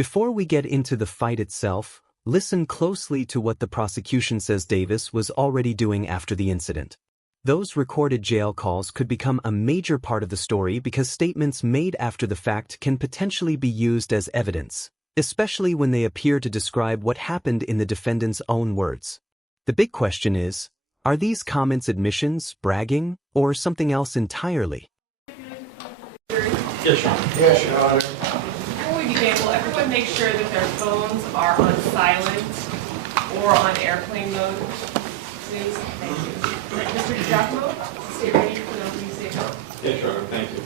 Before we get into the fight itself, listen closely to what the prosecution says Davis was already doing after the incident. Those recorded jail calls could become a major part of the story because statements made after the fact can potentially be used as evidence, especially when they appear to describe what happened in the defendant's own words. The big question is, are these comments admissions, bragging, or something else entirely? Yes, Your Honor. Yes, Your Honor. Before we begin, will everyone make sure that their phones are on silent or on airplane mode? Please, thank you. Mr. Giacomo, stay ready for the opening statement. Yes, Your Honor. Thank you.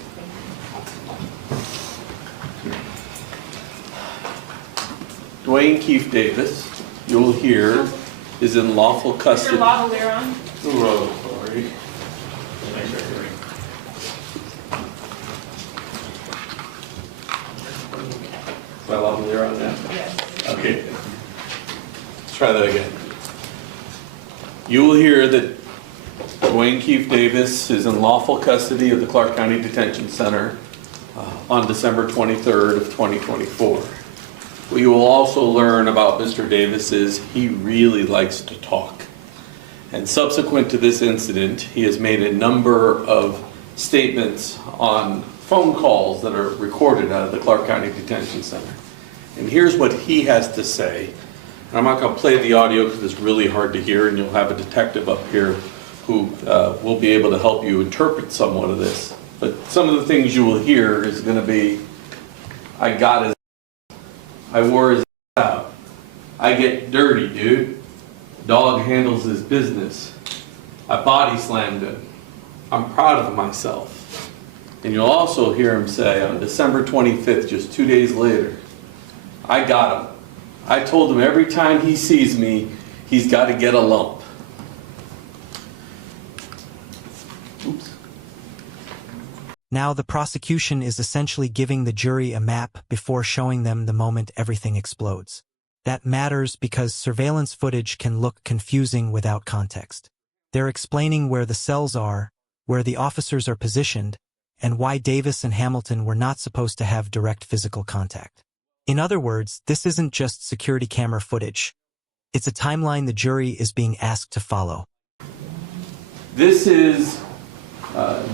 Duane Keefe Davis, you'll hear, is in lawful custody. Mr. Lavalier on. Oh, sorry. Is my lavalier on now? Yes. Okay. Let's try that again. You will hear that Duane Keefe Davis is in lawful custody of the Clark County Detention Center on December 23rd of 2024. What you will also learn about Mr. Davis is he really likes to talk. And subsequent to this incident, he has made a number of statements on phone calls that are recorded out of the Clark County Detention Center. And here's what he has to say. And I'm not going to play the audio because it's really hard to hear, and you'll have a detective up here who will be able to help you interpret somewhat of this. But some of the things you will hear is going to be, I got his, I wore his out, I get dirty, dude, dog handles his business, I body slammed him, I'm proud of myself. And you'll also hear him say on December 25th, just 2 days later, I got him. I told him every time he sees me, he's got to get a lump. Oops. Now the prosecution is essentially giving the jury a map before showing them the moment everything explodes. That matters because surveillance footage can look confusing without context. They're explaining where the cells are, where the officers are positioned, and why Davis and Hamilton were not supposed to have direct physical contact. In other words, this isn't just security camera footage. It's a timeline the jury is being asked to follow. This is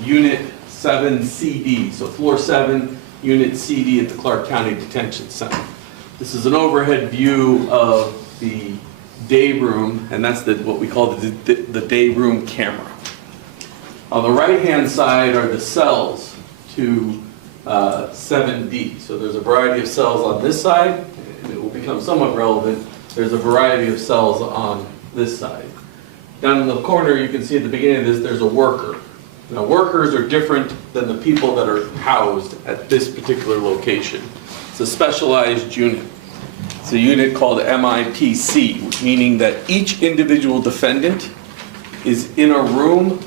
Unit 7 CD, so Floor 7, Unit CD at the Clark County Detention Center. This is an overhead view of the day room, and that's what we call the day room camera. On the right-hand side are the cells to 7D. So there's a variety of cells on this side, and it will become somewhat relevant. There's a variety of cells on this side. Down in the corner, you can see at the beginning of this, there's a worker. Now, workers are different than the people that are housed at this particular location. It's a specialized unit. It's a unit called MIPC, meaning that each individual defendant is in a room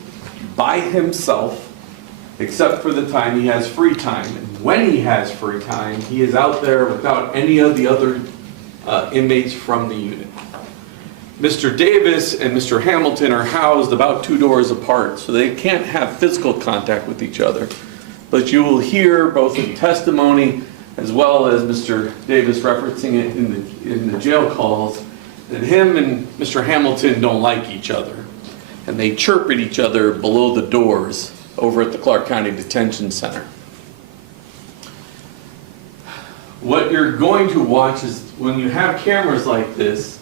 by himself, except for the time he has free time. And when he has free time, he is out there without any of the other inmates from the unit. Mr. Davis and Mr. Hamilton are housed about 2 doors apart, so they can't have physical contact with each other. But you will hear both in testimony as well as Mr. Davis referencing it in the jail calls that him and Mr. Hamilton don't like each other. And they chirp at each other below the doors over at the Clark County Detention Center. What you're going to watch is when you have cameras like this,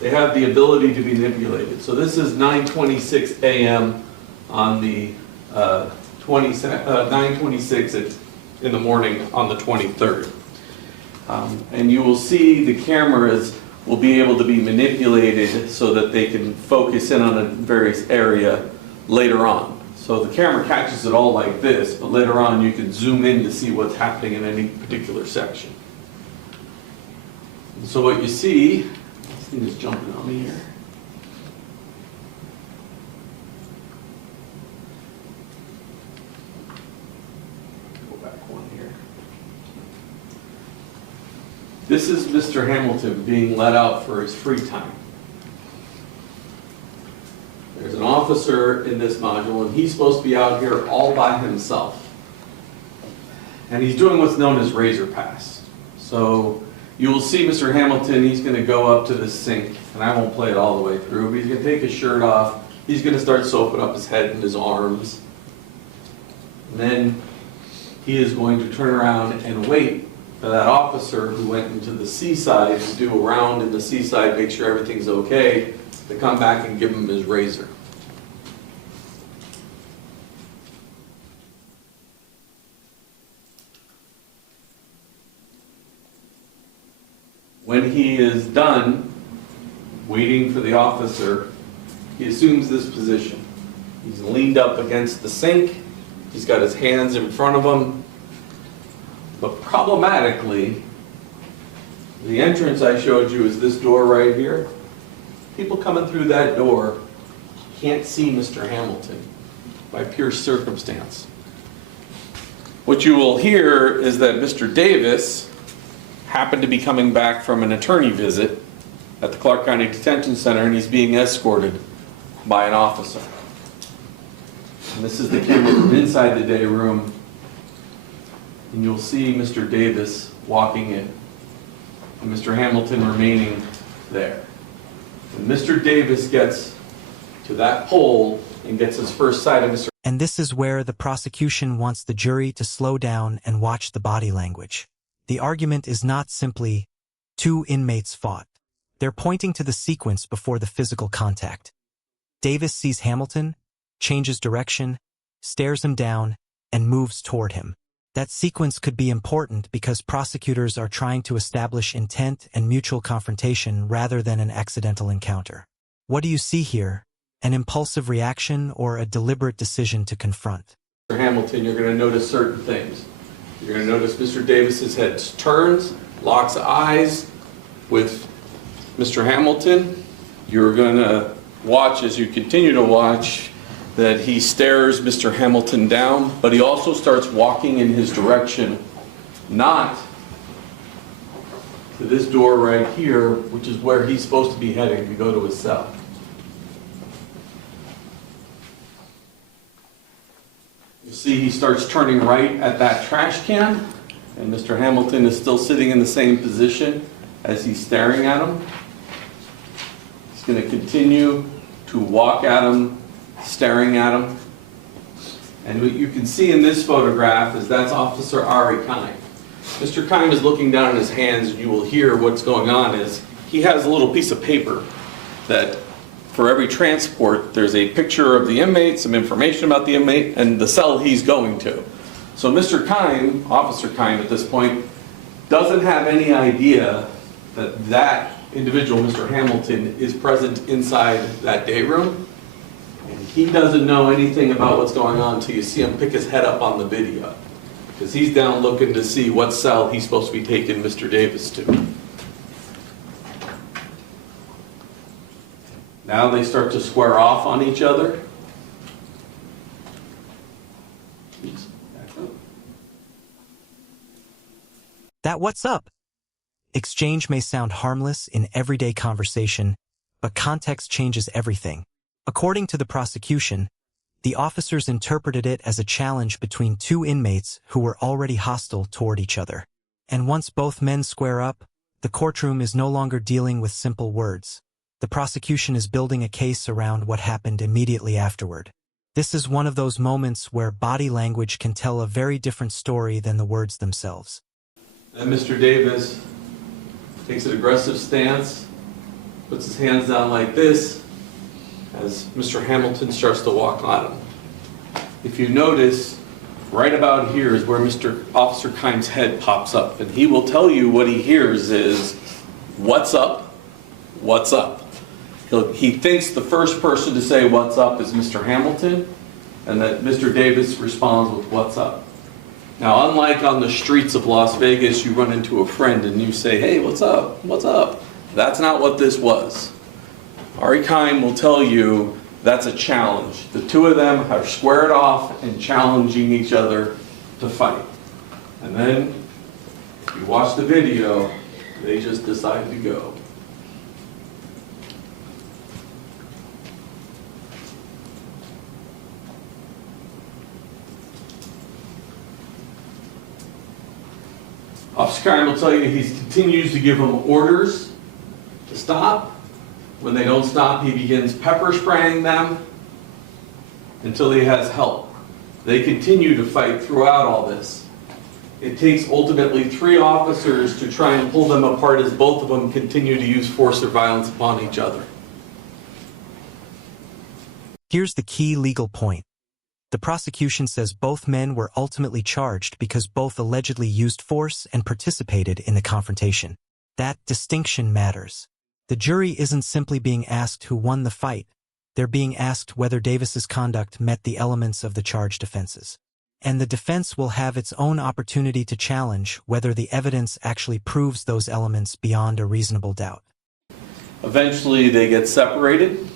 they have the ability to be manipulated. So this is 9:26 a.m. on the 9:26 in the morning on the 23rd. And you will see the cameras will be able to be manipulated so that they can focus in on a various area later on. So the camera catches it all like this, but later on you can zoom in to see what's happening in any particular section. And so what you see, this thing is jumping on me here. Go back one here. This is Mr. Hamilton being let out for his free time. There's an officer in this module, and he's supposed to be out here all by himself. And he's doing what's known as razor pass. So You will see Mr. Hamilton, he's going to go up to the sink, and I won't play it all the way through, but he's going to take his shirt off. He's going to start soaping up his head and his arms. And then he is going to turn around and wait for that officer who went into the seaside to do a round in the seaside, make sure everything's okay, to come back and give him his razor. When he is done waiting for the officer, he assumes this position. He's leaned up against the sink. He's got his hands in front of him. But problematically, the entrance I showed you is this door right here. People coming through that door can't see Mr. Hamilton by pure circumstance. What you will hear is that Mr. Davis happened to be coming back from an attorney visit at the Clark County Detention Center, and he's being escorted by an officer. And this is the camera from inside the day room, and you'll see Mr. Davis walking in, and Mr. Hamilton remaining there. When Mr. Davis gets to that pole and gets his first sight of Mr. And this is where the prosecution wants the jury to slow down and watch the body language. The argument is not simply, two inmates fought. They're pointing to the sequence before the physical contact. Davis sees Hamilton, changes direction, stares him down, and moves toward him. That sequence could be important because prosecutors are trying to establish intent and mutual confrontation rather than an accidental encounter. What do you see here? An impulsive reaction or a deliberate decision to confront? Mr. Hamilton, you're going to notice certain things. You're going to notice Mr. Davis's head turns, locks eyes with Mr. Hamilton. You're going to watch, as you continue to watch, that he stares Mr. Hamilton down, but he also starts walking in his direction, not to this door right here, which is where he's supposed to be heading to go to his cell. You see he starts turning right at that trash can, and Mr. Hamilton is still sitting in the same position as he's staring at him. He's going to continue to walk at him, staring at him. And what you can see in this photograph is that's Officer Ari Kime. Mr. Kime is looking down at his hands, and you will hear what's going on is he has a little piece of paper that for every transport, there's a picture of the inmate, some information about the inmate, and the cell he's going to. So Mr. Kime, Officer Kime at this point, doesn't have any idea that that individual, Mr. Hamilton, is present inside that day room. And he doesn't know anything about what's going on until you see him pick his head up on the video. Because he's down looking to see what cell he's supposed to be taking Mr. Davis to. Now they start to square off on each other. Please, back up. That what's up? Exchange may sound harmless in everyday conversation, but context changes everything. According to the prosecution, the officers interpreted it as a challenge between two inmates who were already hostile toward each other. And once both men square up, the courtroom is no longer dealing with simple words. The prosecution is building a case around what happened immediately afterward. This is one of those moments where body language can tell a very different story than the words themselves. Then Mr. Davis takes an aggressive stance, puts his hands down like this, as Mr. Hamilton starts to walk on him. If you notice, right about here is where Mr. Officer Kime's head pops up, and he will tell you what he hears is, "What's up? What's up?" He thinks the first person to say what's up is Mr. Hamilton, and that Mr. Davis responds with what's up. Now, unlike on the streets of Las Vegas, you run into a friend and you say, "Hey, what's up? What's up?" That's not what this was. Ari Kime will tell you that's a challenge. The two of them are squared off and challenging each other to fight. And then, if you watch the video, they just decide to go. Officer Kine will tell you he continues to give them orders to stop. When they don't stop, he begins pepper spraying them until he has help. They continue to fight throughout all this. It takes ultimately 3 officers to try and pull them apart as both of them continue to use force or violence upon each other. Here's the key legal point. The prosecution says both men were ultimately charged because both allegedly used force and participated in the confrontation. That distinction matters. The jury isn't simply being asked who won the fight. They're being asked whether Davis's conduct met the elements of the charged offenses. And the defense will have its own opportunity to challenge whether the evidence actually proves those elements beyond a reasonable doubt. Eventually, they get separated.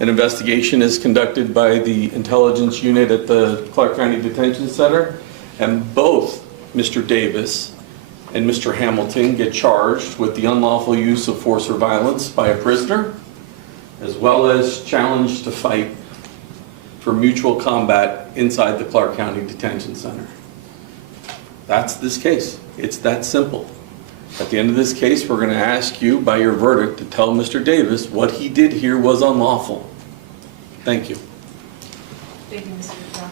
An investigation is conducted by the intelligence unit at the Clark County Detention Center, and both Mr. Davis and Mr. Hamilton get charged with the unlawful use of force or violence by a prisoner, as well as challenged to fight for mutual combat inside the Clark County Detention Center. That's this case. It's that simple. At the end of this case, we're going to ask you by your verdict to tell Mr. Davis what he did here was unlawful. Thank you. Thank you, Mr. Duane.